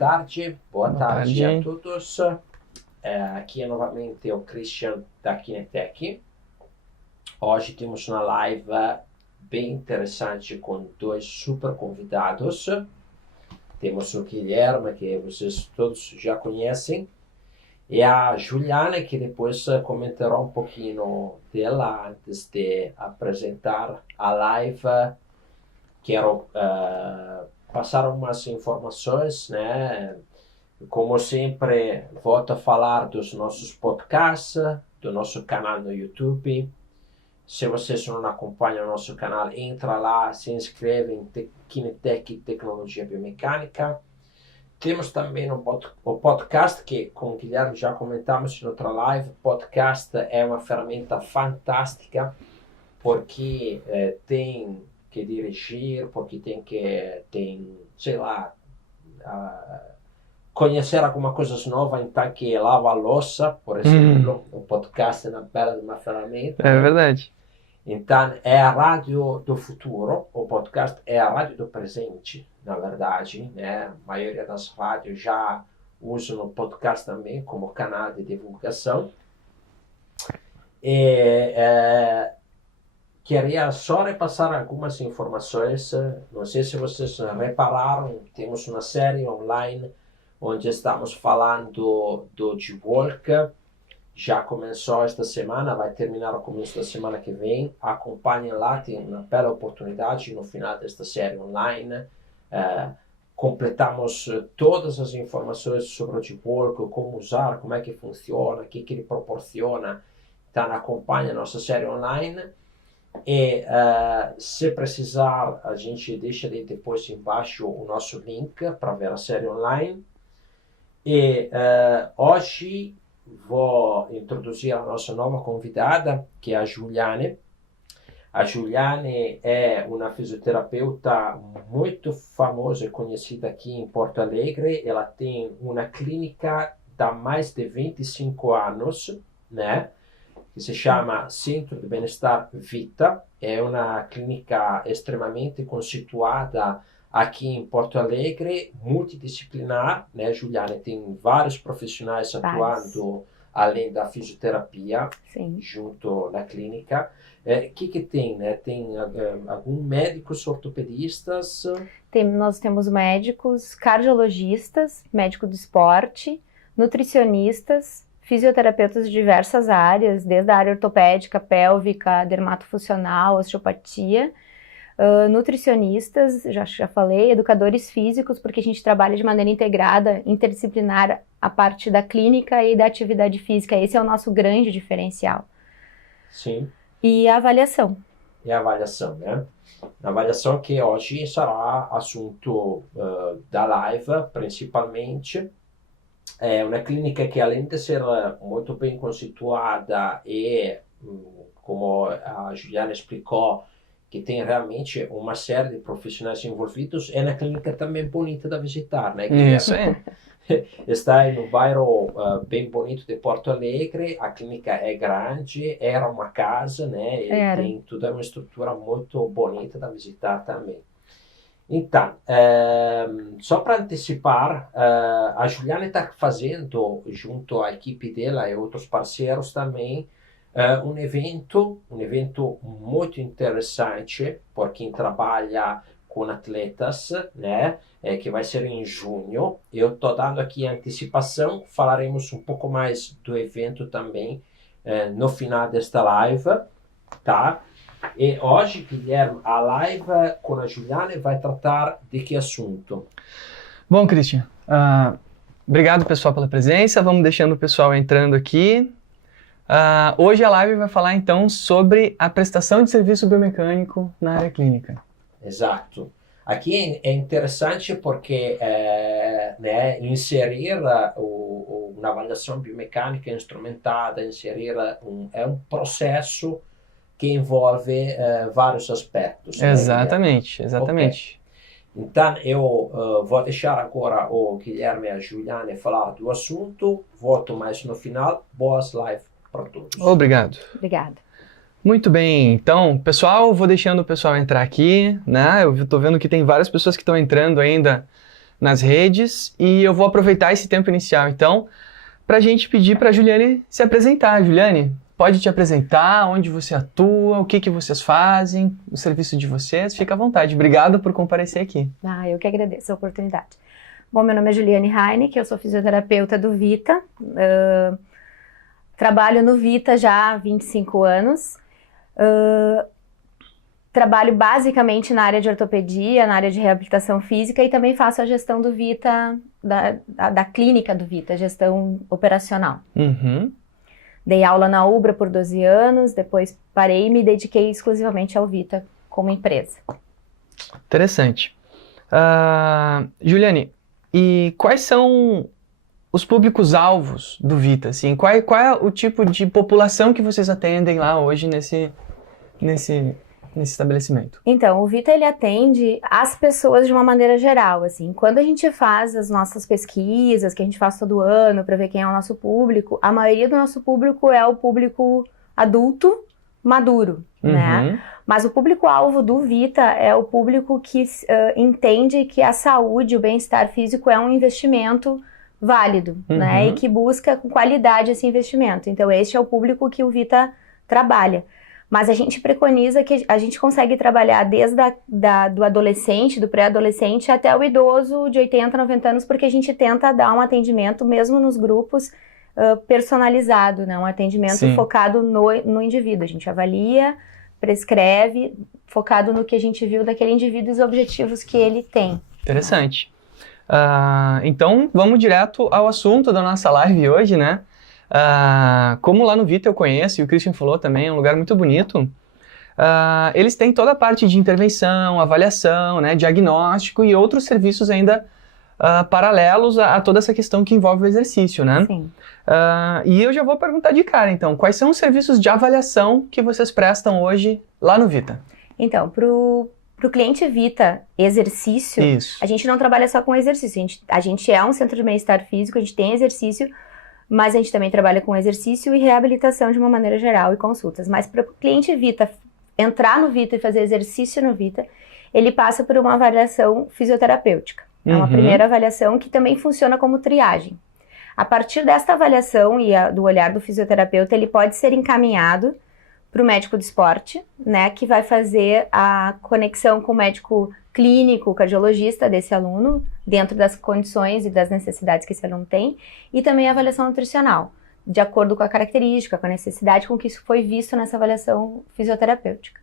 boa tarde tarde a todos. Aqui é novamente o Christian da Kinetec. Hoje temos uma live bem interessante com dois super convidados. Temos o Guilherme, que vocês todos já conhecem, e a Juliana, que depois comentará um pouquinho dela antes de apresentar a live. Quero passar umas informações, né? Como sempre, volto a falar dos nossos podcasts, do nosso canal no YouTube. Se vocês não acompanham o nosso canal, entra lá, se inscreve em Kinetec Tecnologia Biomecânica. Temos também o podcast, que com o Guilherme já comentamos em outra live. Podcast é uma ferramenta fantástica, porque tem que dirigir, porque tem conhecer alguma coisa nova, então que lava a louça, por exemplo. O podcast é uma bela de uma ferramenta. É verdade. Então, é a rádio do futuro, o podcast é a rádio do presente, na verdade, né? A maioria das rádios já usam o podcast também como canal de divulgação. Queria só repassar algumas informações. Não sei se vocês repararam, temos uma série online onde estamos falando do G-Walk. Já começou esta semana, vai terminar o começo da semana que vem. Acompanhem lá, tem uma bela oportunidade no final desta série online. Completamos todas as informações sobre o G-Walk, como usar, como é que funciona, o que ele proporciona. Então acompanhe a nossa série online. E se precisar, a gente deixa depois embaixo o nosso link para ver a série online. E hoje vou introduzir a nossa nova convidada, que é a Juliane. A Juliane é uma fisioterapeuta muito famosa e conhecida aqui em Porto Alegre. Ela tem uma clínica há mais de 25 anos, né? Que se chama Centro de Bem-Estar Vita. É uma clínica extremamente conceituada aqui em Porto Alegre, multidisciplinar, né, Juliana? Tem vários profissionais atuando além da fisioterapia. Sim. Junto na clínica. Que tem, né? Tem alguns médicos ortopedistas? Nós temos médicos, cardiologistas, médico do esporte, nutricionistas, fisioterapeutas de diversas áreas, desde a área ortopédica, pélvica, dermatofuncional, osteopatia, nutricionistas, já falei, educadores físicos, porque a gente trabalha de maneira integrada, interdisciplinar, a parte da clínica e da atividade física. Esse é o nosso grande diferencial. Sim. E a avaliação. E a avaliação, né? A avaliação que hoje será assunto da live, principalmente. É uma clínica que, além de ser muito bem conceituada e, como a Juliana explicou, que tem realmente uma série de profissionais envolvidos, é uma clínica também bonita de visitar, né? Isso é. Está no bairro bem bonito de Porto Alegre. A clínica é grande, era uma casa, né? E tem toda uma estrutura muito bonita de visitar também. Então, só para antecipar, a Juliana está fazendo, junto à equipe dela e outros parceiros também, um evento muito interessante por quem trabalha com atletas, né? Que vai ser em junho. Eu estou dando aqui a antecipação, falaremos um pouco mais do evento também no final desta live, tá? E hoje, Guilherme, a live com a Juliana vai tratar de que assunto? Bom, Christian, obrigado pessoal pela presença, vamos deixando o pessoal entrando aqui. Hoje a live vai falar então sobre a prestação de serviço biomecânico na área clínica. Exato. Aqui é interessante porque né, inserir uma avaliação biomecânica instrumentada, inserir um processo que envolve vários aspectos. Exatamente, né? Exatamente. Okay. Então, eu vou deixar agora o Guilherme e a Juliana falar do assunto, volto mais no final. Boas lives para todos. Obrigado. Obrigada. Muito bem, então, pessoal, vou deixando o pessoal entrar aqui, né? Eu tô vendo que tem várias pessoas que estão entrando ainda nas redes e eu vou aproveitar esse tempo inicial, então, para a gente pedir para a Juliane se apresentar. Juliane, pode te apresentar, onde você atua, o que vocês fazem, o serviço de vocês, fica à vontade. Obrigado por comparecer aqui. Eu que agradeço a oportunidade. Bom, meu nome é Juliane Heineck, eu sou fisioterapeuta do Vita, trabalho no Vita já há 25 anos, trabalho basicamente na área de ortopedia, na área de reabilitação física e também faço a gestão do Vita, da clínica do Vita, gestão operacional. Uhum. Dei aula na Ubra por 12 anos, depois parei e me dediquei exclusivamente ao Vita como empresa. Interessante. Juliane, e quais são os públicos-alvos do Vita? Assim, qual é o tipo de população que vocês atendem lá hoje nesse estabelecimento? Então, o Vita ele atende as pessoas de uma maneira geral, assim. Quando a gente faz as nossas pesquisas, que a gente faz todo ano para ver quem é o nosso público, a maioria do nosso público é o público adulto maduro, né? Mas o público-alvo do Vita é o público que entende que a saúde, o bem-estar físico é um investimento válido, né? E que busca com qualidade esse investimento. Então, esse é o público que o Vita trabalha. Mas a gente preconiza que a gente consegue trabalhar desde do adolescente, do pré-adolescente, até o idoso de 80, 90 anos, porque a gente tenta dar um atendimento, mesmo nos grupos, personalizado, né? Um atendimento Sim. focado no indivíduo. A gente avalia, prescreve, focado no que a gente viu daquele indivíduo e os objetivos que ele tem. Interessante. Então, vamos direto ao assunto da nossa live hoje, né? Como lá no Vita eu conheço, e o Christian falou também, é um lugar muito bonito, eles têm toda a parte de intervenção, avaliação, né, diagnóstico e outros serviços ainda paralelos a toda essa questão que envolve o exercício, né? Sim. E eu já vou perguntar de cara, então, quais são os serviços de avaliação que vocês prestam hoje lá no Vita? Então, pro cliente Vita exercício, Isso. a gente não trabalha só com exercício, a gente é um centro de bem-estar físico, a gente tem exercício, mas a gente também trabalha com exercício e reabilitação de uma maneira geral e consultas. Mas para o cliente Vita entrar no Vita e fazer exercício no Vita, ele passa por uma avaliação fisioterapêutica. É uma primeira avaliação que também funciona como triagem. A partir desta avaliação e do olhar do fisioterapeuta, ele pode ser encaminhado para o médico do esporte, né, que vai fazer a conexão com o médico clínico, cardiologista desse aluno, dentro das condições e das necessidades que esse aluno tem, e também a avaliação nutricional, de acordo com a característica, com a necessidade, com que isso foi visto nessa avaliação fisioterapêutica.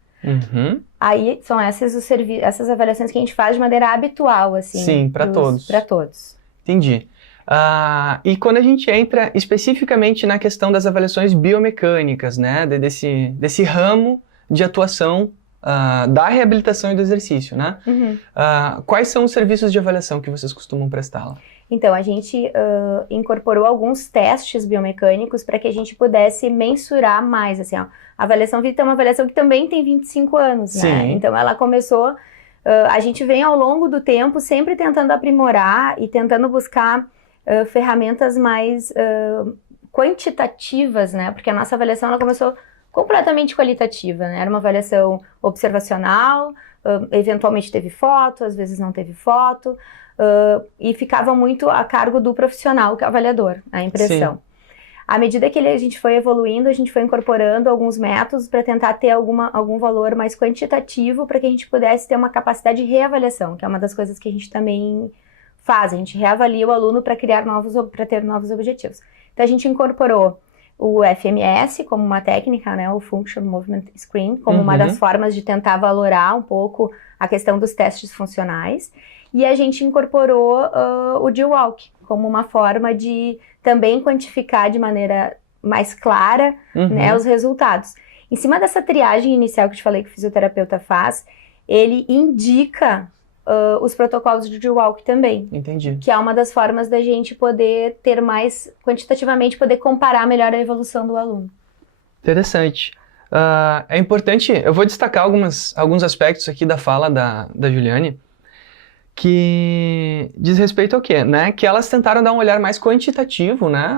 Aí são essas avaliações que a gente faz de maneira habitual, assim. Sim, para todos. Para todos. Entendi. E quando a gente entra especificamente na questão das avaliações biomecânicas, né, desse ramo de atuação da reabilitação e do exercício, né? Quais são os serviços de avaliação que vocês costumam prestar lá? Então, a gente incorporou alguns testes biomecânicos para que a gente pudesse mensurar mais, assim, ó. A avaliação Vita é uma avaliação que também tem 25 anos, né? Sim. Então, ela começou... a gente vem ao longo do tempo sempre tentando aprimorar e tentando buscar ferramentas mais quantitativas, né? Porque a nossa avaliação, ela começou completamente qualitativa, né? Era uma avaliação observacional, eventualmente teve foto, às vezes não teve foto, e ficava muito a cargo do profissional, que é o avaliador, a impressão. Sim. À medida que a gente foi evoluindo, a gente foi incorporando alguns métodos para tentar ter algum valor mais quantitativo para que a gente pudesse ter uma capacidade de reavaliação, que é uma das coisas que a gente também faz. A gente reavalia o aluno para ter novos objetivos. Então, a gente incorporou o FMS como uma técnica, né, o Functional Movement Screen, como uma das formas de tentar valorar um pouco a questão dos testes funcionais. E a gente incorporou o G-Walk como uma forma de também quantificar de maneira mais clara, né, os resultados. Em cima dessa triagem inicial que eu te falei que o fisioterapeuta faz, ele indica os protocolos de G-Walk também. Entendi. Que é uma das formas da gente poder ter mais, quantitativamente, poder comparar melhor a evolução do aluno. Interessante. É importante, eu vou destacar alguns aspectos aqui da fala da Juliane, que diz respeito ao quê? Né? Que elas tentaram dar um olhar mais quantitativo, né?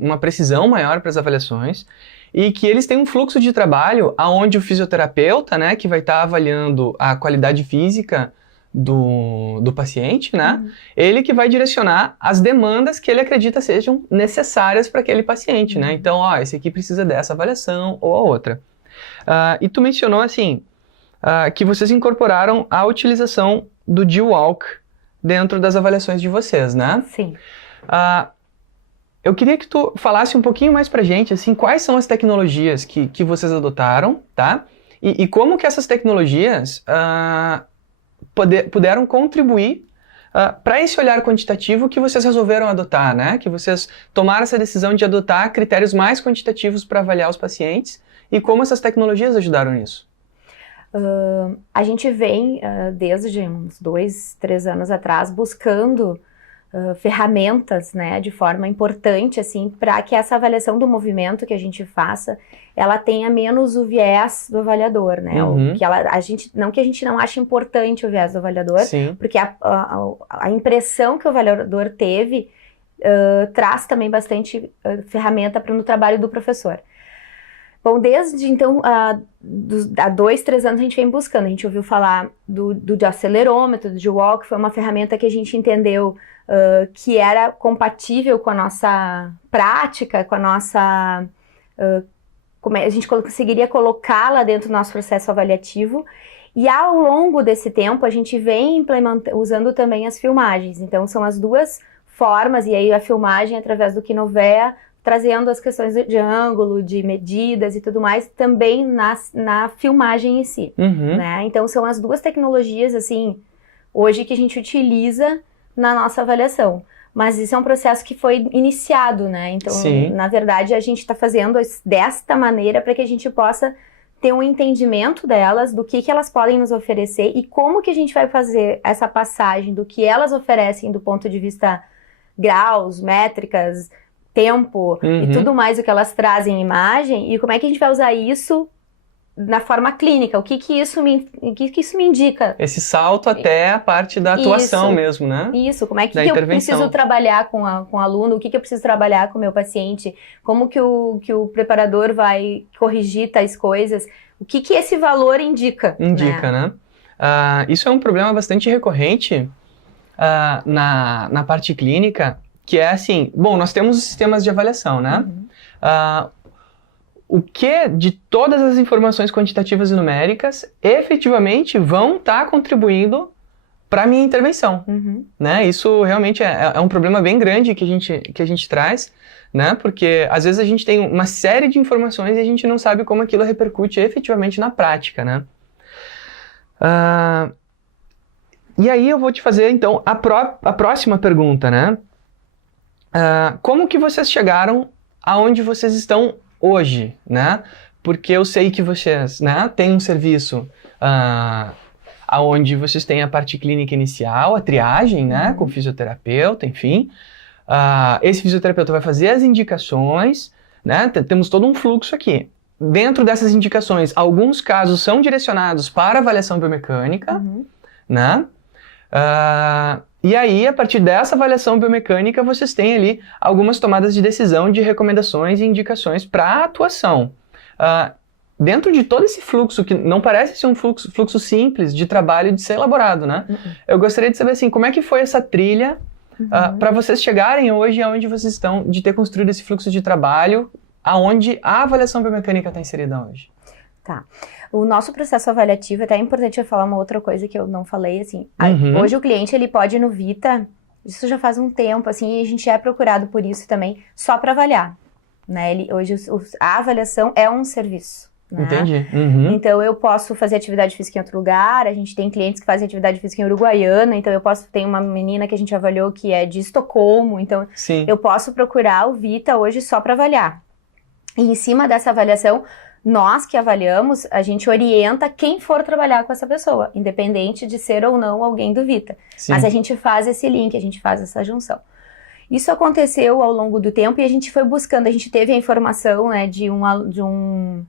Uma precisão maior para as avaliações, e que eles têm um fluxo de trabalho onde o fisioterapeuta, né, que vai estar avaliando a qualidade física do paciente, né? Ele que vai direcionar as demandas que ele acredita sejam necessárias para aquele paciente, né? Então, ó, esse aqui precisa dessa avaliação ou a outra. E tu mencionou, assim, que vocês incorporaram a utilização do G-Walk dentro das avaliações de vocês, né? Sim. Eu queria que tu falasse um pouquinho mais pra gente, assim, quais são as tecnologias que vocês adotaram, tá? E como que essas tecnologias puderam contribuir para esse olhar quantitativo que vocês resolveram adotar, né? Que vocês tomaram essa decisão de adotar critérios mais quantitativos para avaliar os pacientes e como essas tecnologias ajudaram nisso. A gente vem, desde uns 2, 3 anos atrás, buscando ferramentas, né, de forma importante, assim, para que essa avaliação do movimento que a gente faça, ela tenha menos o viés do avaliador, né? Não que a gente não ache importante o viés do avaliador, Sim. porque a impressão que o avaliador teve traz também bastante ferramenta no trabalho do professor. Bom, desde então, há 2, 3 anos a gente vem buscando, a gente ouviu falar do acelerômetro, do G-Walk, foi uma ferramenta que a gente entendeu que era compatível com a nossa prática, com a nossa... a gente conseguiria colocá-la dentro do nosso processo avaliativo. E ao longo desse tempo, a gente vem usando também as filmagens. Então, são as duas formas, e aí a filmagem através do Kinovea, trazendo as questões de ângulo, de medidas e tudo mais, também na filmagem em si. Né? Então, são as duas tecnologias, assim, hoje que a gente utiliza na nossa avaliação. Mas isso é um processo que foi iniciado, né? Então, Sim. Na verdade, a gente está fazendo desta maneira para que a gente possa ter um entendimento delas, do que elas podem nos oferecer e como que a gente vai fazer essa passagem do que elas oferecem do ponto de vista graus, métricas, tempo e tudo mais o que elas trazem em imagem, e como é que a gente vai usar isso na forma clínica, o que isso me indica. Esse salto até a parte da atuação mesmo, né? Isso, como é que eu preciso trabalhar com o aluno, o que eu preciso trabalhar com o meu paciente, como que o preparador vai corrigir tais coisas, o que esse valor indica. Indica, né? Isso é um problema bastante recorrente na parte clínica, que é assim, bom, nós temos os sistemas de avaliação, né? O que de todas as informações quantitativas e numéricas efetivamente vão estar contribuindo para a minha intervenção, né? Isso realmente é um problema bem grande que a gente traz, né? Porque às vezes a gente tem uma série de informações e a gente não sabe como aquilo repercute efetivamente na prática, né? E aí eu vou te fazer então a próxima pergunta, né? Como que vocês chegaram aonde vocês estão hoje, né? Porque eu sei que vocês, né, têm um serviço onde vocês têm a parte clínica inicial, a triagem, né, com o fisioterapeuta, enfim. Esse fisioterapeuta vai fazer as indicações, né? Temos todo um fluxo aqui. Dentro dessas indicações, alguns casos são direcionados para avaliação biomecânica, né? E aí, a partir dessa avaliação biomecânica, vocês têm ali algumas tomadas de decisão de recomendações e indicações para a atuação. Dentro de todo esse fluxo, que não parece ser um fluxo simples de trabalho de ser elaborado, né? Eu gostaria de saber, assim, como é que foi essa trilha para vocês chegarem hoje aonde vocês estão, de ter construído esse fluxo de trabalho, aonde a avaliação biomecânica está inserida hoje? Tá. O nosso processo avaliativo, até é importante eu falar uma outra coisa que eu não falei, assim, hoje o cliente, ele pode ir no Vita, isso já faz um tempo, assim, e a gente é procurado por isso também, só para avaliar, né, hoje a avaliação é um serviço, né? Entendi. Então eu posso fazer atividade física em outro lugar, a gente tem clientes que fazem atividade física em Uruguaiana, então tem uma menina que a gente avaliou que é de Estocolmo, então eu posso procurar o Vita hoje só para avaliar, e em cima dessa avaliação, nós que avaliamos, a gente orienta quem for trabalhar com essa pessoa, independente de ser ou não alguém do Vita. Mas a gente faz esse link, a gente faz essa junção. Isso aconteceu ao longo do tempo e a gente foi buscando, a gente teve a informação, né, de um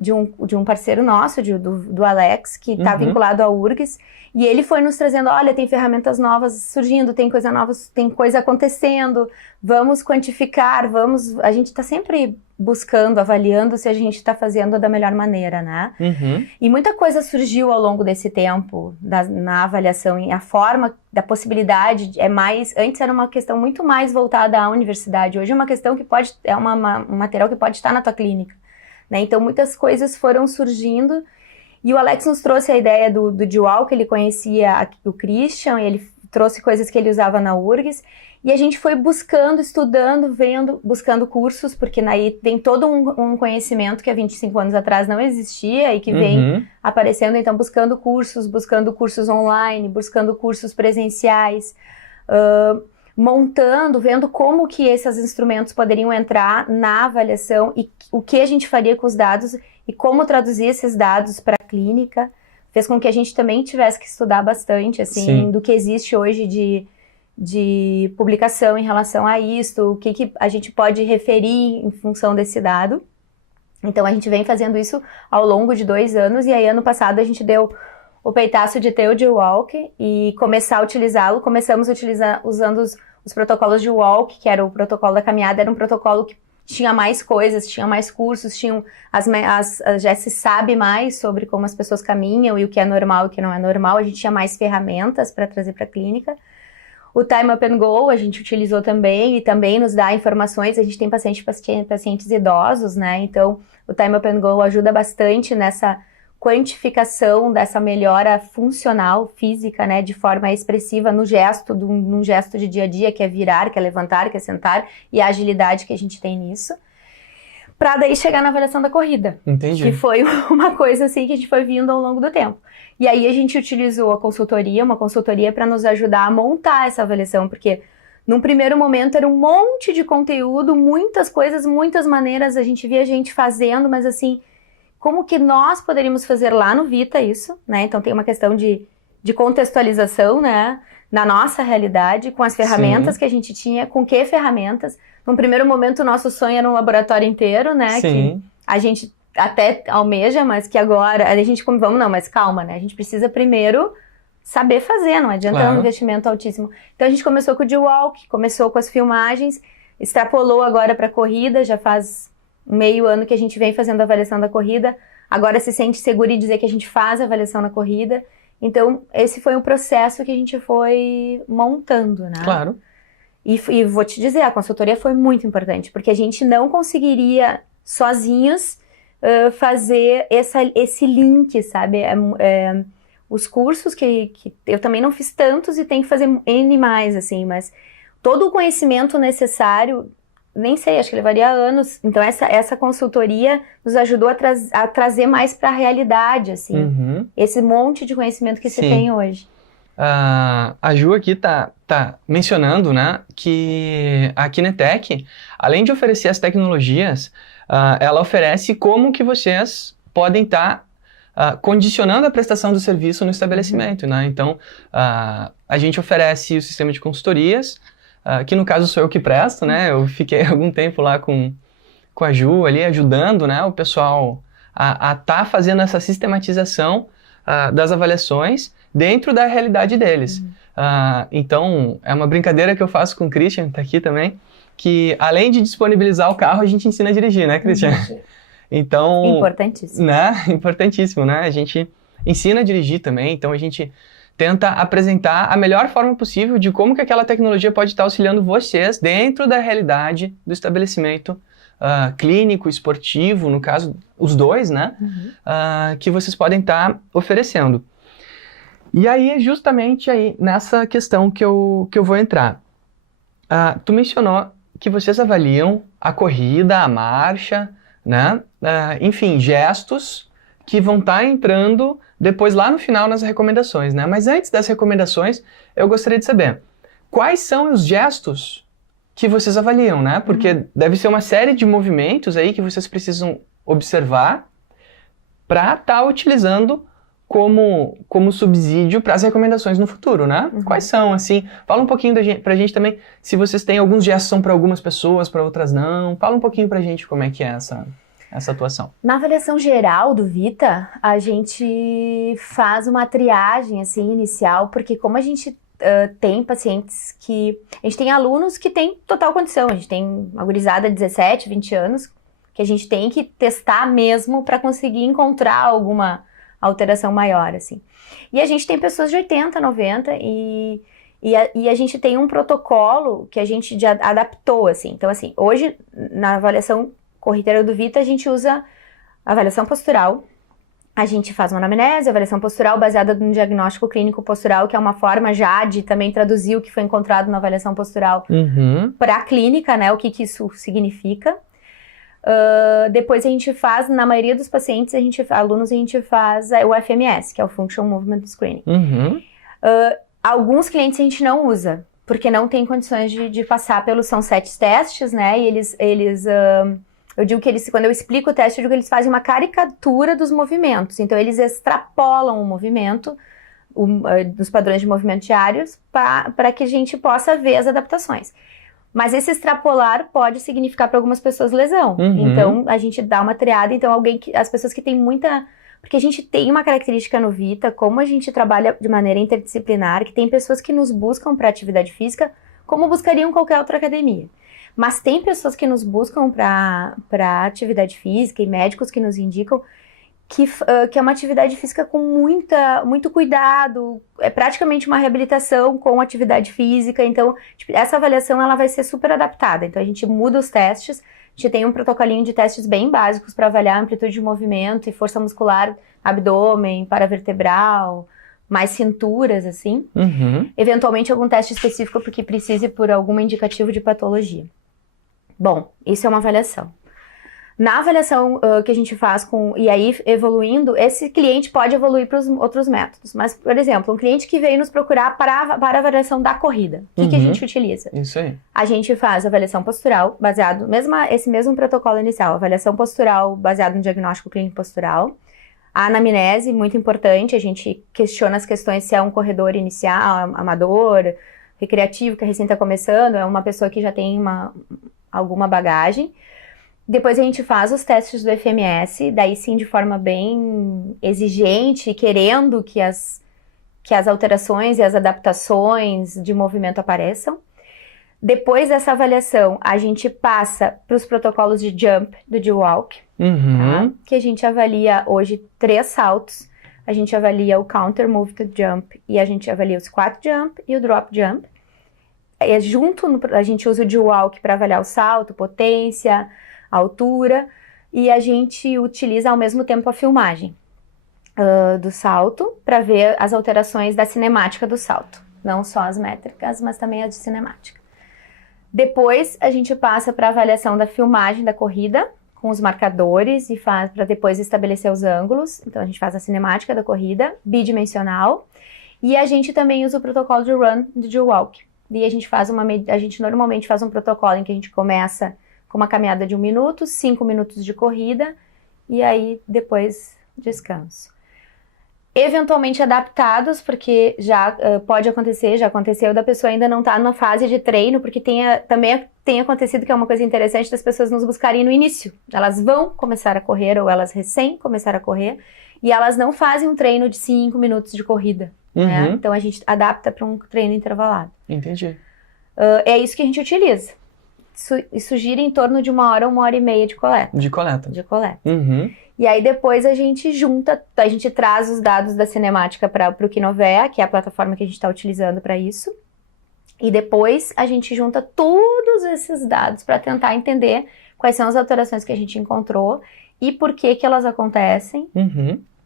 de um parceiro nosso, do Alex, que está vinculado à URGS, e ele foi nos trazendo, olha, tem ferramentas novas surgindo, tem coisa nova, tem coisa acontecendo, vamos quantificar, a gente está sempre buscando, avaliando se a gente está fazendo da melhor maneira, né? E muita coisa surgiu ao longo desse tempo na avaliação, e a forma da possibilidade antes era uma questão muito mais voltada à universidade, hoje é uma questão que um material que pode estar na tua clínica, né? Então muitas coisas foram surgindo, e o Alex nos trouxe a ideia do Dual, que ele conhecia o Christian, e ele trouxe coisas que ele usava na URGS, e a gente foi buscando, estudando, buscando cursos, porque aí tem todo um conhecimento que há 25 anos atrás não existia e que vem aparecendo, então buscando cursos online, buscando cursos presenciais, montando, vendo como que esses instrumentos poderiam entrar na avaliação e o que a gente faria com os dados e como traduzir esses dados para a clínica. Fez com que a gente também tivesse que estudar bastante, assim, do que existe hoje de publicação em relação a isso, o que a gente pode referir em função desse dado. Então a gente vem fazendo isso ao longo de 2 anos, e aí ano passado a gente deu o peitaço de ter o G-Walk e começar a utilizá-lo. Começamos a utilizar usando os protocolos de Walk, que era o protocolo da caminhada, era um protocolo que tinha mais coisas, tinha mais cursos, já se sabe mais sobre como as pessoas caminham e o que é normal e o que não é normal, a gente tinha mais ferramentas para trazer para a clínica. O Time Up and Go a gente utilizou também, e também nos dá informações, a gente tem pacientes idosos, né, então o Time Up and Go ajuda bastante nessa quantificação dessa melhora funcional, física, né, de forma expressiva num gesto de dia a dia, que é virar, que é levantar, que é sentar, e a agilidade que a gente tem nisso, para daí chegar na avaliação da corrida. Entendi. Que foi uma coisa assim que a gente foi vindo ao longo do tempo. E aí a gente utilizou uma consultoria para nos ajudar a montar essa avaliação, porque num primeiro momento era um monte de conteúdo, muitas coisas, muitas maneiras, a gente via gente fazendo, mas assim, como que nós poderíamos fazer lá no Vita isso, né? Então tem uma questão de contextualização, né? Na nossa realidade, com as ferramentas que a gente tinha, com que ferramentas. Num primeiro momento o nosso sonho era um laboratório inteiro, né? Sim. Que a gente até almeja, mas que agora a gente mas calma, né? A gente precisa primeiro saber fazer, não adianta um investimento altíssimo. Então a gente começou com o G-Walk, começou com as filmagens, extrapolou agora para a corrida, já faz meio ano que a gente vem fazendo a avaliação da corrida, agora se sente seguro em dizer que a gente faz a avaliação na corrida. Então esse foi um processo que a gente foi montando, né? Claro. E vou te dizer, a consultoria foi muito importante, porque a gente não conseguiria sozinhos fazer esse link, sabe? Os cursos que eu também não fiz tantos e tenho que fazer N mais, assim, mas todo o conhecimento necessário, nem sei, acho que levaria anos. Então essa consultoria nos ajudou a trazer mais para a realidade, assim, esse monte de conhecimento que se tem hoje. A Ju aqui tá mencionando, né, que a Kinetec, além de oferecer as tecnologias, ela oferece como que vocês podem estar condicionando a prestação do serviço no estabelecimento, né? Então, a gente oferece o sistema de consultorias, que no caso sou eu que presto, né? Eu fiquei algum tempo lá com a Ju ali, ajudando, né, o pessoal a estar fazendo essa sistematização das avaliações dentro da realidade deles. Então, é uma brincadeira que eu faço com o Christian, tá aqui também, que além de disponibilizar o carro, a gente ensina a dirigir, né, Christian? Então... Importantíssimo. Né? Importantíssimo, né? A gente ensina a dirigir também, então a gente tenta apresentar a melhor forma possível de como que aquela tecnologia pode estar auxiliando vocês dentro da realidade do estabelecimento clínico, esportivo, no caso, os dois, né? Que vocês podem estar oferecendo. E aí, justamente aí, nessa questão que eu vou entrar. Tu mencionou que vocês avaliam a corrida, a marcha, né? Enfim, gestos que vão estar entrando depois lá no final nas recomendações, né? Mas antes das recomendações, eu gostaria de saber quais são os gestos que vocês avaliam, né? Porque deve ser uma série de movimentos aí que vocês precisam observar para estar utilizando como subsídio para as recomendações no futuro, né? Quais são, assim? Fala um pouquinho pra gente também, se vocês têm alguns gestos são para algumas pessoas, para outras não. Fala um pouquinho pra gente como é que é essa... essa atuação? Na avaliação geral do Vita, a gente faz uma triagem assim, inicial, porque como a gente tem pacientes que... A gente tem alunos que têm total condição, a gente tem uma gurizada de 17, 20 anos, que a gente tem que testar mesmo para conseguir encontrar alguma alteração maior, assim. E a gente tem pessoas de 80, 90 e a gente tem um protocolo que a gente já adaptou, assim. Então, assim, hoje, na avaliação corriqueira do Vita, a gente usa avaliação postural, a gente faz uma anamnese, avaliação postural baseada no diagnóstico clínico postural, que é uma forma já de também traduzir o que foi encontrado na avaliação postural para a clínica, né, o que isso significa. Depois a gente faz, na maioria dos pacientes, alunos, a gente faz o FMS, que é o Functional Movement Screening. Alguns clientes a gente não usa, porque não tem condições de passar pelos, são 7 testes, né, e eu digo que eles, quando eu explico o teste, eu digo que eles fazem uma caricatura dos movimentos. Então, eles extrapolam o movimento dos padrões de movimento diários para que a gente possa ver as adaptações. Mas esse extrapolar pode significar para algumas pessoas lesão. Então, a gente dá uma triada. Então, as pessoas que têm muita... Porque a gente tem uma característica no Vita, como a gente trabalha de maneira interdisciplinar, que tem pessoas que nos buscam para atividade física como buscariam qualquer outra academia. Mas tem pessoas que nos buscam para atividade física e médicos que nos indicam que é uma atividade física com muito cuidado, é praticamente uma reabilitação com atividade física. Então, tipo, essa avaliação ela vai ser super adaptada. Então, a gente muda os testes, a gente tem um protocolinho de testes bem básicos para avaliar a amplitude de movimento e força muscular, abdômen, paravertebral, mais cinturas, assim. Eventualmente, algum teste específico porque precise por algum indicativo de patologia. Bom, isso é uma avaliação. Na avaliação que a gente faz e aí evoluindo, esse cliente pode evoluir para os outros métodos. Mas, por exemplo, um cliente que veio nos procurar para a avaliação da corrida, o que a gente utiliza? Isso aí. A gente faz avaliação postural, baseado, esse mesmo protocolo inicial, avaliação postural baseado no diagnóstico clínico postural. A anamnese, muito importante, a gente questiona as questões se é um corredor inicial, amador, recreativo, que recém está começando, é uma pessoa que já tem alguma bagagem. Depois a gente faz os testes do FMS, daí sim de forma bem exigente, querendo que as alterações e as adaptações de movimento apareçam. Depois dessa avaliação, a gente passa para os protocolos de jump do G-Walk, tá? Que a gente avalia hoje 3 saltos. A gente avalia o counter movement jump e a gente avalia o squat jump e o drop jump. A gente usa o G-Walk para avaliar o salto, potência, altura, e a gente utiliza ao mesmo tempo a filmagem do salto para ver as alterações da cinemática do salto. Não só as métricas, mas também as de cinemática. Depois a gente passa para a avaliação da filmagem da corrida, com os marcadores, e faz para depois estabelecer os ângulos. Então a gente faz a cinemática da corrida, bidimensional, e a gente também usa o protocolo de run do G-Walk. E a gente normalmente faz um protocolo em que a gente começa com uma caminhada de 1 minuto, 5 minutos de corrida, e aí depois descanso. Eventualmente adaptados, porque já pode acontecer, já aconteceu da pessoa ainda não estar na fase de treino, porque também tem acontecido, que é uma coisa interessante, das pessoas nos buscarem no início. Elas vão começar a correr, ou elas recém começaram a correr, e elas não fazem um treino de 5 minutos de corrida. Né? Então a gente adapta para um treino intervalado. Entendi. É isso que a gente utiliza. Isso gira em torno de 1 hora, 1h30 de coleta. De coleta. E aí depois a gente traz os dados da cinemática para o Kinovea, que é a plataforma que a gente está utilizando para isso. E depois a gente junta todos esses dados para tentar entender quais são as alterações que a gente encontrou e por que elas acontecem,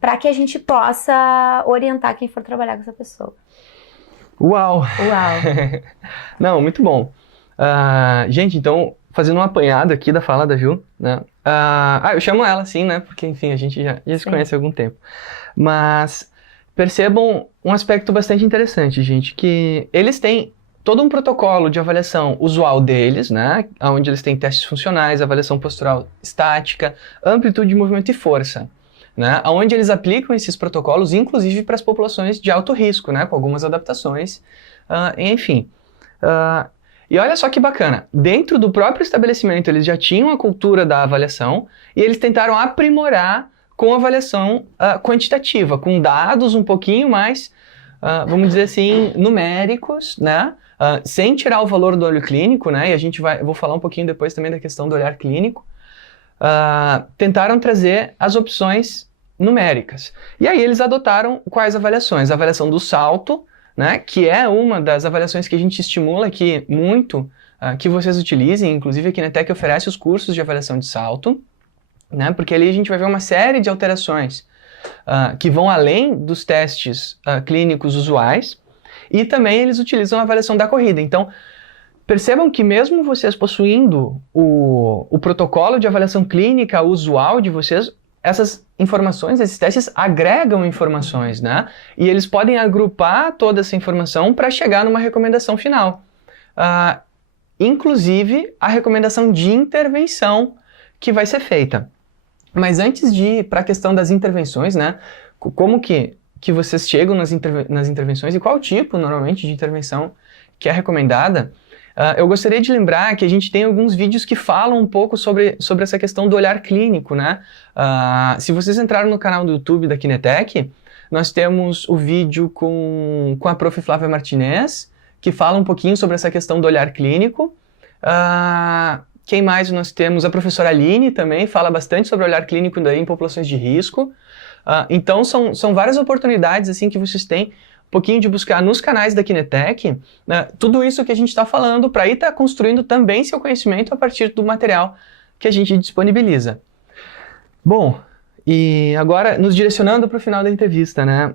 para que a gente possa orientar quem for trabalhar com essa pessoa. Uau! Não, muito bom. Gente, então, fazendo um apanhado aqui da fala da Ju, né? Eu chamo ela assim, né? Porque, enfim, a gente já se conhece há algum tempo. Mas percebam um aspecto bastante interessante, gente, que eles têm todo um protocolo de avaliação usual deles, né? Onde eles têm testes funcionais, avaliação postural estática, amplitude de movimento e força, né? Onde eles aplicam esses protocolos, inclusive para as populações de alto risco, né? Com algumas adaptações, enfim. E olha só que bacana, dentro do próprio estabelecimento eles já tinham a cultura da avaliação e eles tentaram aprimorar com a avaliação quantitativa, com dados um pouquinho mais, vamos dizer assim, numéricos, né? Sem tirar o valor do olho clínico, né? E eu vou falar um pouquinho depois também da questão do olhar clínico. Tentaram trazer as opções numéricas. E aí eles adotaram quais avaliações? A avaliação do salto, né, que é uma das avaliações que a gente estimula aqui muito que vocês utilizem, inclusive aqui na TEC oferece os cursos de avaliação de salto, né, porque ali a gente vai ver uma série de alterações que vão além dos testes clínicos usuais, e também eles utilizam a avaliação da corrida. Então, percebam que mesmo vocês possuindo o protocolo de avaliação clínica usual de vocês, essas informações, esses testes agregam informações, né? E eles podem agrupar toda essa informação para chegar numa recomendação final. Inclusive, a recomendação de intervenção que vai ser feita. Mas antes de ir para a questão das intervenções, né? Como que vocês chegam nas intervenções e qual tipo, normalmente, de intervenção que é recomendada, eu gostaria de lembrar que a gente tem alguns vídeos que falam um pouco sobre essa questão do olhar clínico, né? Se vocês entraram no canal do YouTube da Kinetec, nós temos o vídeo com a Prof. Flávia Martinez, que fala um pouquinho sobre essa questão do olhar clínico. Quem mais nós temos? A professora Aline também fala bastante sobre o olhar clínico em populações de risco. Então, são várias oportunidades assim, que vocês têm um pouquinho de buscar nos canais da Kinetec, né, tudo isso que a gente está falando para ir construindo também seu conhecimento a partir do material que a gente disponibiliza. Bom, e agora nos direcionando para o final da entrevista, né?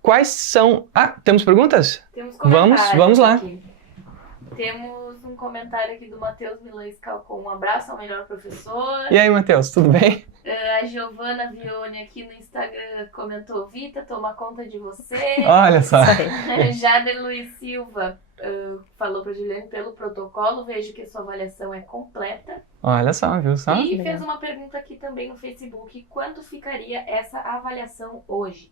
Quais são... temos perguntas? Temos comentários. Vamos lá. Aqui. Temos um comentário aqui do Matheus Milan Scalcon. Um abraço ao melhor professor. E aí, Matheus, tudo bem? A Giovana Vione aqui no Instagram comentou: Vita, toma conta de você. Olha só. Jader Luiz Silva falou para Juliane: pelo protocolo, vejo que a sua avaliação é completa. Olha só, viu só? E fez uma pergunta aqui também no Facebook: quanto ficaria essa avaliação hoje?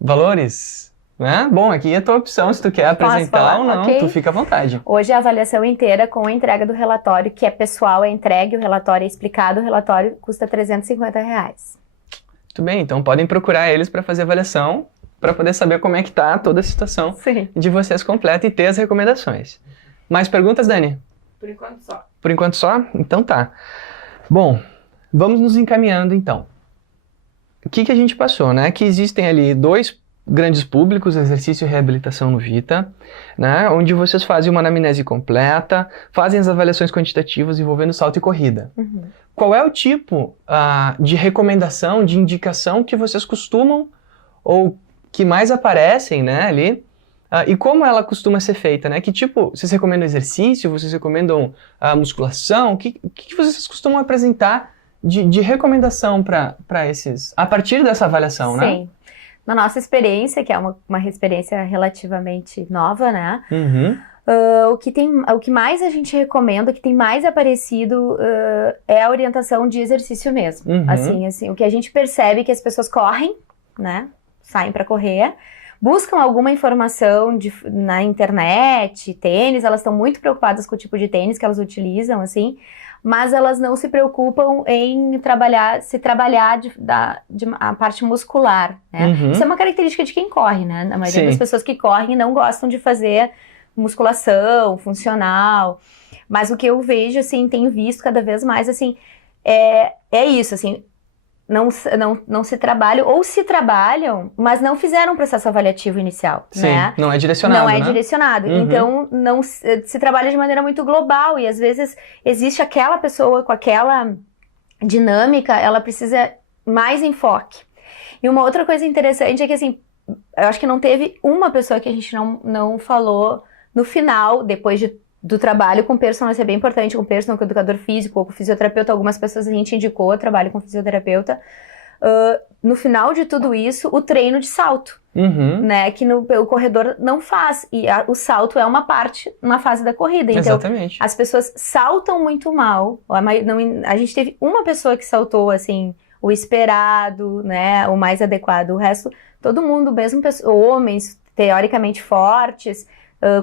Valores? Né? Bom, aqui é a tua opção, se tu quer apresentar ou não, okay. Tu fica à vontade. Hoje a avaliação inteira com a entrega do relatório, que é pessoal, é entregue, o relatório é explicado, o relatório custa R$350. Muito bem, então podem procurar eles para fazer a avaliação, para poder saber como é que tá toda a situação de vocês completa e ter as recomendações. Mais perguntas, Dani? Por enquanto só. Por enquanto só? Então tá. Bom, vamos nos encaminhando então. O que a gente passou, né? Que existem ali dois grandes públicos, exercício e reabilitação no Vita, né, onde vocês fazem uma anamnese completa, fazem as avaliações quantitativas envolvendo salto e corrida. Uhum. Qual é o tipo de recomendação, de indicação que vocês costumam, ou que mais aparecem, né, ali, e como ela costuma ser feita, né? Que tipo, vocês recomendam exercício, vocês recomendam musculação, o que vocês costumam apresentar de recomendação para esses, a partir dessa avaliação, né? Sim. Na nossa experiência, que é uma experiência relativamente nova, né? Uhum. O que mais a gente recomenda, o que tem mais aparecido é a orientação de exercício mesmo. Uhum. Assim, o que a gente percebe é que as pessoas correm, né? Saem para correr, buscam alguma informação na internet, tênis, elas estão muito preocupadas com o tipo de tênis que elas utilizam, assim, mas elas não se preocupam em trabalhar a parte muscular, né? Uhum. Isso é uma característica de quem corre, né? A maioria das pessoas que correm não gostam de fazer musculação, funcional, mas o que eu vejo, assim, tenho visto cada vez mais, assim, é isso, assim, não se trabalham, ou se trabalham, mas não fizeram um processo avaliativo inicial, Sim, né? Não é direcionado, Não é né? direcionado. Uhum. Então, não se trabalha de maneira muito global, e às vezes existe aquela pessoa com aquela dinâmica, ela precisa mais enfoque. E uma outra coisa interessante é que, assim, eu acho que não teve uma pessoa que a gente não falou no final, depois do trabalho com personal, isso é bem importante, com personal, com educador físico ou com fisioterapeuta. Algumas pessoas a gente indicou trabalho com fisioterapeuta. No final de tudo isso, o treino de salto, né, que o corredor não faz, e o salto é uma fase da corrida. Então, exatamente. As pessoas saltam muito mal. A gente teve uma pessoa que saltou, assim, o esperado, né, o mais adequado. O resto, todo mundo, mesmo homens teoricamente fortes,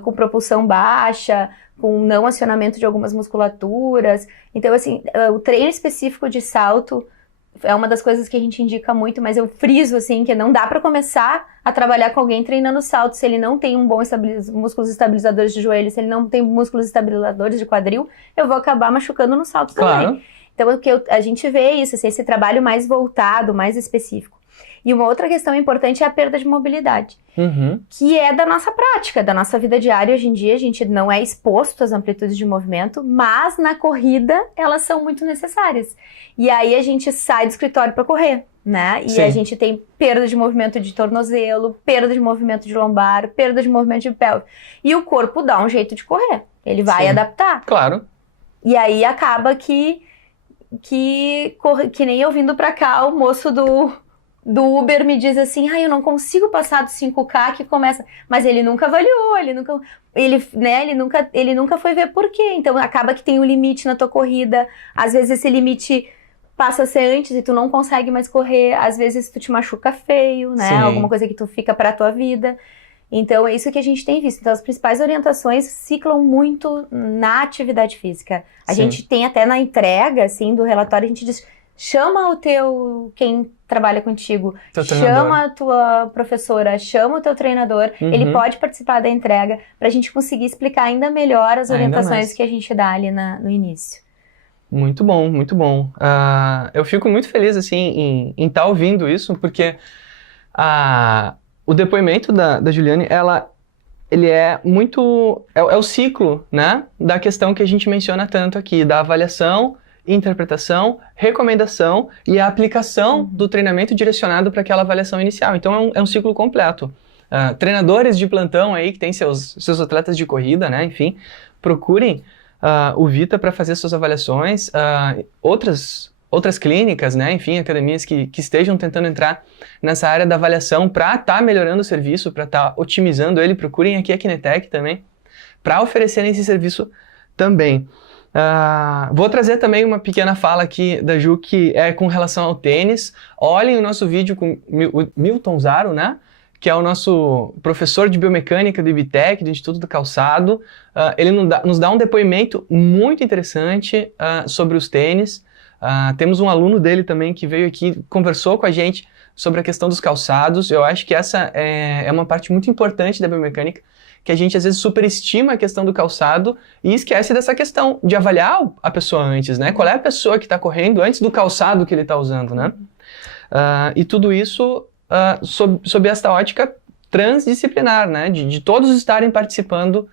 com propulsão baixa, com não acionamento de algumas musculaturas. Então, assim, o treino específico de salto é uma das coisas que a gente indica muito, mas eu friso, assim, que não dá para começar a trabalhar com alguém treinando salto se ele não tem um bom músculos estabilizadores de joelho, se ele não tem músculos estabilizadores de quadril, eu vou acabar machucando no salto também. Então, a gente vê isso, assim, esse trabalho mais voltado, mais específico. E uma outra questão importante é a perda de mobilidade, que é da nossa prática, da nossa vida diária. Hoje em dia, a gente não é exposto às amplitudes de movimento, mas na corrida, elas são muito necessárias. E aí, a gente sai do escritório para correr, né? E a gente tem perda de movimento de tornozelo, perda de movimento de lombar, perda de movimento de pelve. E o corpo dá um jeito de correr, ele vai adaptar. Claro. E aí, acaba que nem eu vindo para cá, o moço do Uber me diz assim, eu não consigo passar do 5K que começa, mas ele nunca avaliou, ele nunca foi ver por quê. Então acaba que tem um limite na tua corrida, às vezes esse limite passa a ser antes e tu não consegue mais correr, às vezes tu te machuca feio, né? Sim. Alguma coisa que tu fica pra tua vida. Então é isso que a gente tem visto. Então as principais orientações ciclam muito na atividade física. A gente tem até na entrega, assim, do relatório, a gente diz, chama quem trabalha contigo, chama a tua professora, chama o teu treinador, ele pode participar da entrega, pra gente conseguir explicar ainda melhor as orientações que a gente dá ali no início. Muito bom, muito bom. Eu fico muito feliz, assim, em estar ouvindo isso, porque o depoimento da Juliane, ele é muito... É o ciclo, né, da questão que a gente menciona tanto aqui, da avaliação, interpretação, recomendação e a aplicação do treinamento direcionado para aquela avaliação inicial. Então é um ciclo completo. Treinadores de plantão aí que tem seus atletas de corrida, né? Enfim, procurem o Vita para fazer suas avaliações. Outras clínicas, né? Enfim, academias que estejam tentando entrar nessa área da avaliação para estar melhorando o serviço, para estar otimizando ele. Procurem aqui a Kinetec também para oferecerem esse serviço também. Vou trazer também uma pequena fala aqui da Ju, que é com relação ao tênis. Olhem o nosso vídeo com o Milton Zaro, né? Que é o nosso professor de biomecânica do IBTEC, do Instituto do Calçado. Ele nos dá um depoimento muito interessante sobre os tênis. Temos um aluno dele também que veio aqui, conversou com a gente sobre a questão dos calçados. Eu acho que essa é uma parte muito importante da biomecânica, que a gente às vezes superestima a questão do calçado e esquece dessa questão de avaliar a pessoa antes, né? Qual é a pessoa que está correndo antes do calçado que ele está usando, né? E tudo isso sob esta ótica transdisciplinar, né? De todos estarem participando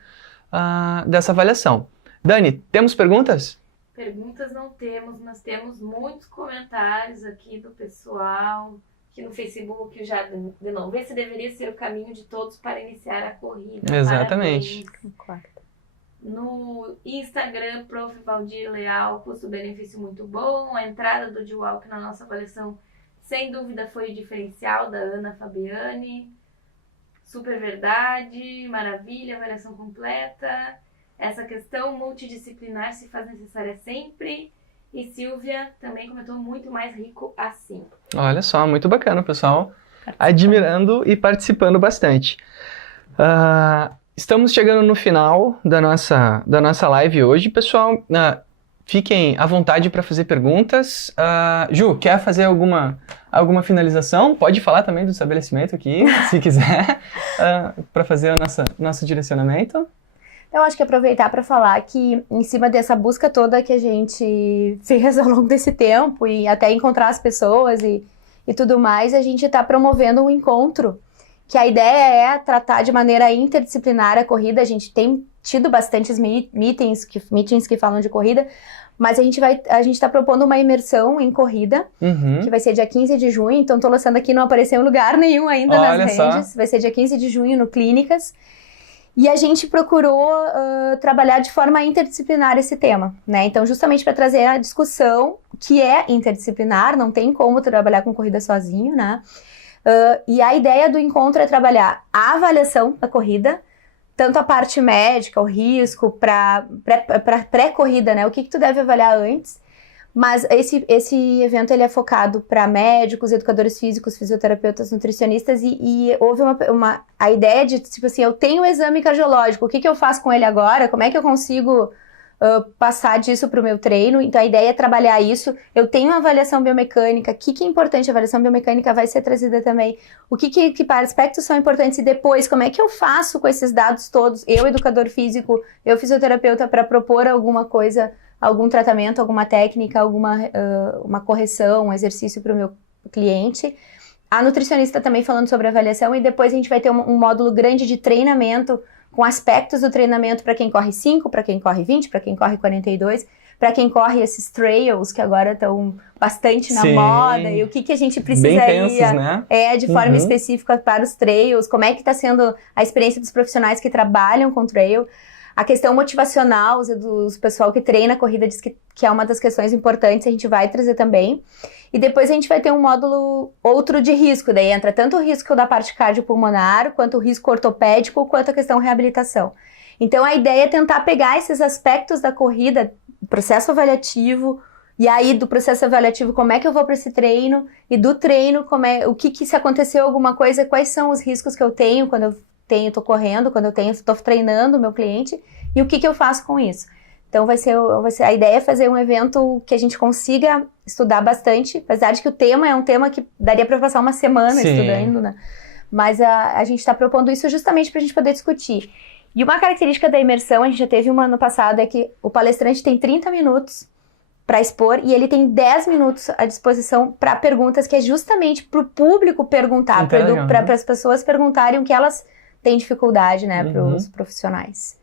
dessa avaliação. Dani, temos perguntas? Perguntas não temos, nós temos muitos comentários aqui do pessoal, aqui no Facebook, o Jardim de novo. Esse deveria ser o caminho de todos para iniciar a corrida. Exatamente. Parabéns. No Instagram, Prof. Valdir Leal, custo-benefício muito bom. A entrada do D-Walk na nossa coleção, sem dúvida, foi o diferencial, da Ana Fabiani. Super verdade, maravilha, avaliação completa. Essa questão multidisciplinar se faz necessária sempre. E Silvia também comentou muito mais rico assim. Olha só, muito bacana, pessoal. Admirando e participando bastante. Estamos chegando no final da nossa live hoje. Pessoal, fiquem à vontade para fazer perguntas. Ju, quer fazer alguma finalização? Pode falar também do estabelecimento aqui, se quiser, para fazer o nosso direcionamento. Eu acho que aproveitar para falar que, em cima dessa busca toda que a gente fez ao longo desse tempo, e até encontrar as pessoas e tudo mais, a gente está promovendo um encontro, que a ideia é tratar de maneira interdisciplinar a corrida. A gente tem tido bastantes meetings que falam de corrida, mas a gente está propondo uma imersão em corrida, que vai ser dia 15 de junho, então estou lançando aqui, não apareceu em lugar nenhum ainda nas redes, vai ser dia 15 de junho no Clínicas. E a gente procurou trabalhar de forma interdisciplinar esse tema, né? Então, justamente para trazer a discussão que é interdisciplinar, não tem como trabalhar com corrida sozinho, né? E a ideia do encontro é trabalhar a avaliação da corrida, tanto a parte médica, o risco, para pré-corrida, né? O que tu deve avaliar antes, Mas esse evento ele é focado para médicos, educadores físicos, fisioterapeutas, nutricionistas e houve a ideia de, tipo assim, eu tenho um exame cardiológico, o que eu faço com ele agora? Como é que eu consigo passar disso para o meu treino? Então a ideia é trabalhar isso. Eu tenho uma avaliação biomecânica, o que é importante? A avaliação biomecânica vai ser trazida também. O que aspectos são importantes e depois, como é que eu faço com esses dados todos? Eu, educador físico, eu, fisioterapeuta, para propor alguma coisa, algum tratamento, alguma técnica, uma correção, um exercício para o meu cliente. A nutricionista também falando sobre avaliação e depois a gente vai ter um módulo grande de treinamento com aspectos do treinamento para quem corre 5, para quem corre 20, para quem corre 42, para quem corre esses trails que agora estão bastante na moda e o que a gente precisaria bem tensos, né? De forma específica para os trails, como é que está sendo a experiência dos profissionais que trabalham com trail. A questão motivacional do pessoal que treina a corrida diz que é uma das questões importantes, a gente vai trazer também. E depois a gente vai ter um módulo outro de risco, daí entra tanto o risco da parte cardiopulmonar, quanto o risco ortopédico, quanto a questão reabilitação. Então a ideia é tentar pegar esses aspectos da corrida, processo avaliativo, e aí do processo avaliativo como é que eu vou para esse treino, e do treino o que se aconteceu alguma coisa, quais são os riscos que eu tenho quando eu estou correndo, quando eu estou treinando o meu cliente, e o que eu faço com isso. Então a ideia é fazer um evento que a gente consiga estudar bastante, apesar de que o tema é um tema que daria para passar uma semana estudando, né? Mas a gente está propondo isso justamente para a gente poder discutir. E uma característica da imersão, a gente já teve uma no passado, é que o palestrante tem 30 minutos para expor e ele tem 10 minutos à disposição para perguntas, que é justamente para o público perguntar, para as pessoas perguntarem o que elas têm dificuldade, né, para os profissionais.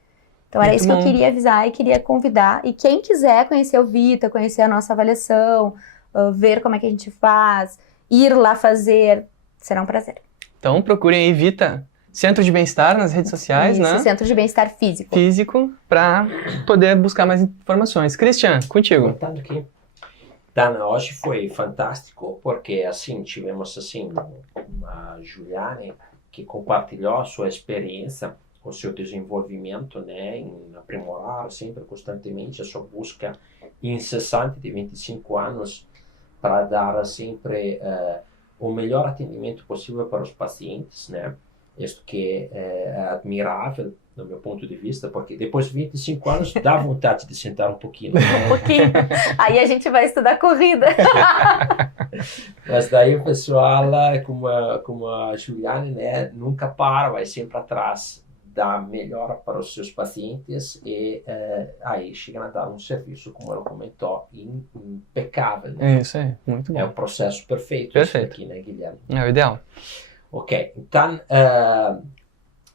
Então era isso que eu queria avisar e queria convidar. E quem quiser conhecer o Vita, conhecer a nossa avaliação, ver como é que a gente faz, ir lá fazer, será um prazer. Então procurem aí Vita Centro de Bem-Estar nas redes sociais, isso, né? Centro de Bem-Estar Físico. Físico, para poder buscar mais informações. Christian, contigo. Voltando aqui. Dana, hoje foi fantástico, porque assim, tivemos assim, a Juliane que compartilhou a sua experiência, o seu desenvolvimento, né, em aprimorar sempre, constantemente, a sua busca incessante de 25 anos para dar sempre o melhor atendimento possível para os pacientes, né? Isso que é admirável, do meu ponto de vista, porque depois de 25 anos dá vontade de sentar um pouquinho. Né? Um pouquinho. Aí a gente vai estudar corrida. Mas daí o pessoal, como a Juliane, né, nunca para, vai sempre atrás da melhora para os seus pacientes e aí chega a dar um serviço, como ela comentou, impecável. Né? Isso aí, muito bom. É um processo perfeito. Perfeito. Aqui, né, Guilherme? É o ideal. Ok, então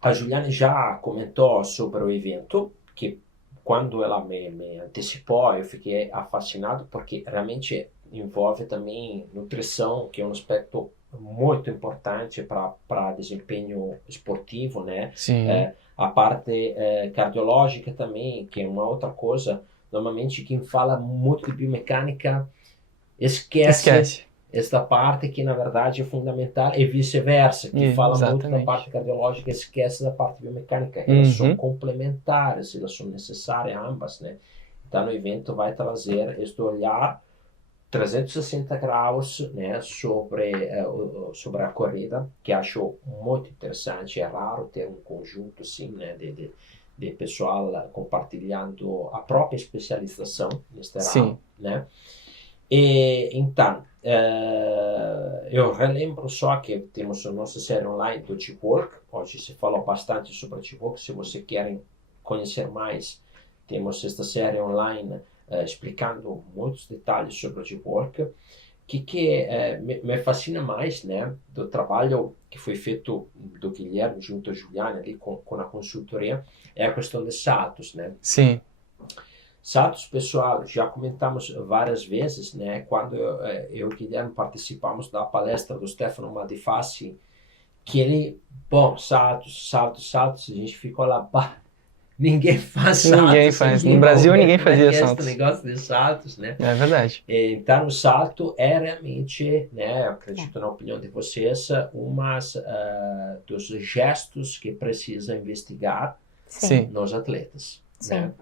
a Juliane já comentou sobre o evento, que quando ela me antecipou, eu fiquei fascinado, porque realmente envolve também nutrição, que é um aspecto muito importante para desempenho esportivo, né? Sim. A parte cardiológica também, que é uma outra coisa. Normalmente quem fala muito de biomecânica esquece esta parte que na verdade é fundamental e vice-versa, que fala muito da parte cardiológica esquece da parte biomecânica. Elas são complementares, elas são necessárias ambas, né? Então o evento vai trazer este olhar 360 graus, né, sobre a corrida, que acho muito interessante. É raro ter um conjunto assim, né, de pessoal compartilhando a própria especialização neste ramo, né? E então eu relembro só que temos a nossa série online do Chipwalk. Hoje se falou bastante sobre o Chipwalk. Se você querem conhecer mais, temos esta série online explicando muitos detalhes sobre o Chipwalk. Que me fascina mais, né, do trabalho que foi feito do Guilherme junto a Juliana ali com a consultoria, é a questão de saltos, né? Sim. Saltos, pessoal, já comentamos várias vezes, né? Quando eu e o Guilherme participamos da palestra do Stefano Madifassi, que ele, saltos, a gente ficou lá, ninguém faz saltos. Ninguém faz. No Brasil ninguém fazia saltos. Esse negócio de saltos, né? É verdade. Então o salto é realmente, né, eu acredito na opinião de vocês, dos gestos que precisa investigar nos atletas. Sim. Né?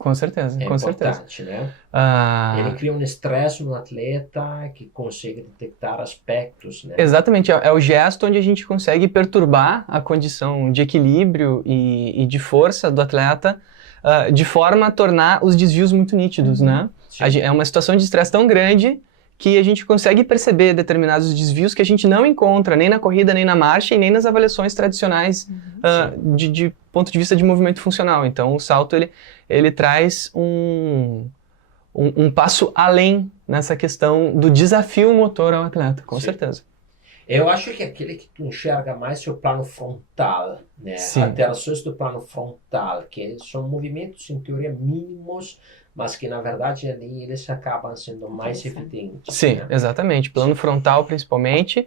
Com certeza, É com certeza. importante, né? Ah, Ele cria um estresse no atleta que consegue detectar aspectos, né? exatamente, é o gesto onde a gente consegue perturbar a condição de equilíbrio e de força do atleta, de forma a tornar os desvios muito nítidos, né? Sim. É uma situação de estresse tão grande que a gente consegue perceber determinados desvios que a gente não encontra nem na corrida, nem na marcha e nem nas avaliações tradicionais de ponto de vista de movimento funcional. Então, o salto, ele traz um passo além nessa questão do desafio motor ao atleta, com Sim. certeza. Eu acho que aquele que tu enxerga mais é o plano frontal, né? Sim. Alterações do plano frontal, que são movimentos em teoria mínimos, mas que na verdade ali eles acabam sendo mais evidentes. Sim, né? exatamente. Plano frontal, principalmente,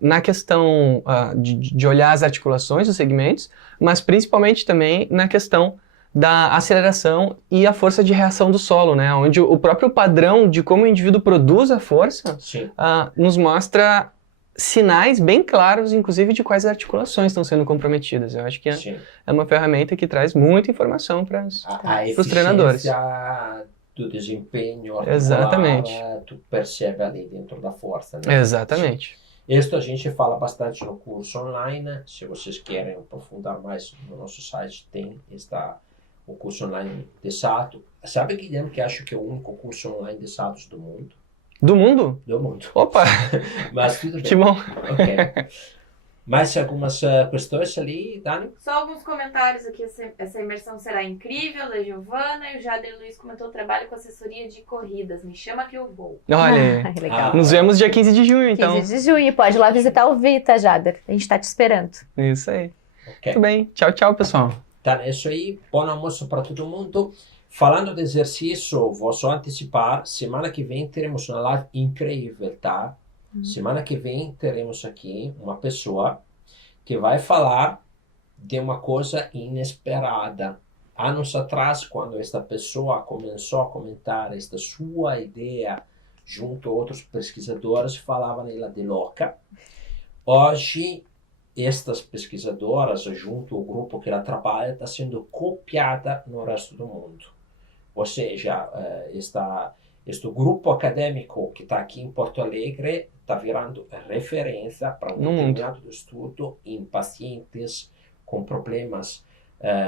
na questão de olhar as articulações dos segmentos, mas principalmente também na questão da aceleração e a força de reação do solo, né? Onde o próprio padrão de como o indivíduo produz a força Sim. nos mostra sinais bem claros, inclusive, de quais articulações estão sendo comprometidas. Eu acho que Sim. é uma ferramenta que traz muita informação para A os treinadores. eficiência do desempenho articular, Exatamente. tu percebe ali dentro da força, né? Exatamente. Isso a gente fala bastante no curso online. Se vocês querem aprofundar mais, no nosso site tem o curso online de salto. Sabe, Guilherme, que acho que é o único curso online de saltos do mundo? Do mundo? Do mundo. Opa! Mas tudo bem. Que bom! Ok. Mais algumas questões ali, Dani? Só alguns comentários aqui. Essa imersão será incrível, da Giovana. E o Jader Luiz comentou: trabalho com assessoria de corridas. Me chama que eu vou. Olha aí. Legal. Nos vemos dia 15 de junho, então. 15 de junho, pode ir lá visitar o Vita, Jader. A gente tá te esperando. Isso aí. Ok. Muito bem. Tchau, tchau, pessoal. Então, é isso aí. Bom almoço para todo mundo. Falando de exercício, vou só antecipar. Semana que vem teremos uma live incrível, tá? Semana que vem teremos aqui uma pessoa que vai falar de uma coisa inesperada. Anos atrás, quando esta pessoa começou a comentar esta sua ideia junto a outros pesquisadores, falavam ela de louca. Hoje, estas pesquisadoras, junto ao grupo que ela trabalha, está sendo copiada no resto do mundo. Ou seja, este grupo acadêmico que está aqui em Porto Alegre está virando referência para um determinado estudo em pacientes com problemas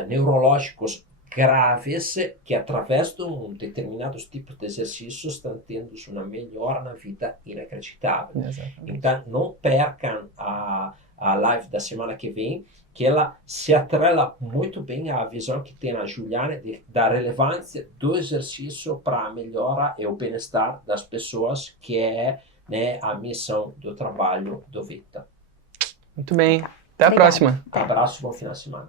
neurológicos graves que, através de determinados tipos de exercícios, estão tendo uma melhora na vida inacreditável. Exatamente. Então, não percam a live da semana que vem, que ela se atrela muito bem à visão que tem a Juliana da relevância do exercício para a melhora e o bem-estar das pessoas, que é, né, a missão do trabalho do Vita. Muito bem. Até a Obrigada. próxima. Um abraço, bom final de semana.